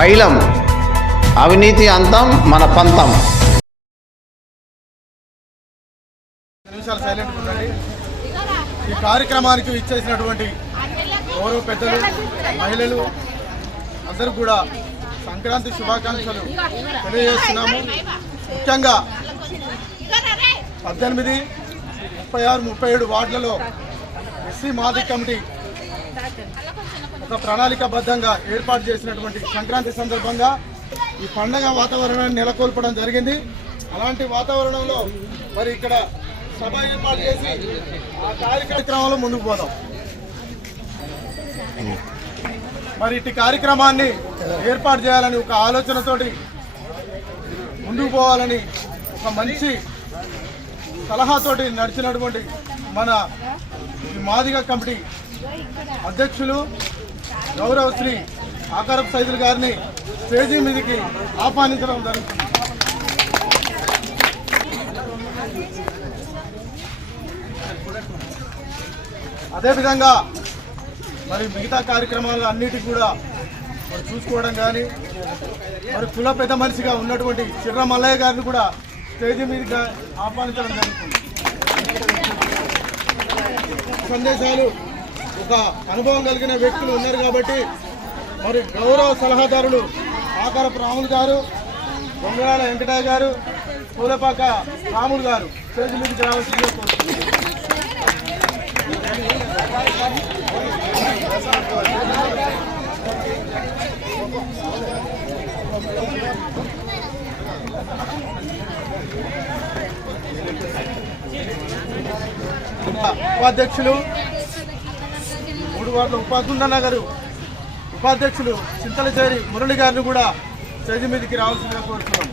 పైలం అవినీతి అంతం మన పంతం. సైలెంట్ ఉండండి. ఈ కార్యక్రమానికి ఇచ్చేసినటువంటి గౌరవ పెద్దలు, మహిళలు అందరూ కూడా సంక్రాంతి శుభాకాంక్షలు తెలియజేస్తున్నాము. ముఖ్యంగా 18, 36, 37 వార్డులలో ఎస్సీ మాదిగ కమిటీ ఒక ప్రణాళికాబద్ధంగా ఏర్పాటు చేసినటువంటి సంక్రాంతి సందర్భంగా ఈ పండగ వాతావరణాన్ని నెలకొల్పడం జరిగింది. అలాంటి వాతావరణంలో మరి ఇక్కడ సభ ఏర్పాటు చేసి ఆ కార్యక్రమంలో ముందుకు పోదాం. మరి ఇటు కార్యక్రమాన్ని ఏర్పాటు చేయాలని ఒక ఆలోచనతోటి ముందుకు పోవాలని ఒక మంచి సలహాతోటి నడిచినటువంటి మన మాదిగ కమిటీ అధ్యక్షులు గౌరవ శ్రీ ఆకారపు సైదులు గారిని స్టేజీ మీదకి ఆహ్వానించడం జరుగుతుంది. అదేవిధంగా మరి మిగతా కార్యక్రమాలు అన్నిటికీ కూడా మరి చూసుకోవడం కానీ మరి కుల పెద్ద మనిషిగా ఉన్నటువంటి చిర్ర మల్లయ్య గారిని కూడా స్టేజీ మీదుగా ఆహ్వానించడం జరుగుతుంది. సందేశాలు ఒక అనుభవం కలిగిన వ్యక్తులు ఉన్నారు కాబట్టి మరి గౌరవ సలహాదారులు ఆకారపు రాములు గారు, బొంగరాల వెంకటయ్య గారు, పూలపాక రాములు గారు స్టేజీ మీదకి రావాల్సిందిగా కోరుతున్నారు. ఉపాధ్యక్షులు 3 వార్డుల ఉపాధ్యున్న గారు ఉపాధ్యక్షులు చింతలచేరి మురళి గారిని కూడా స్టేజ్ మీదకి రావాల్సిందిగా కోరుతున్నాం.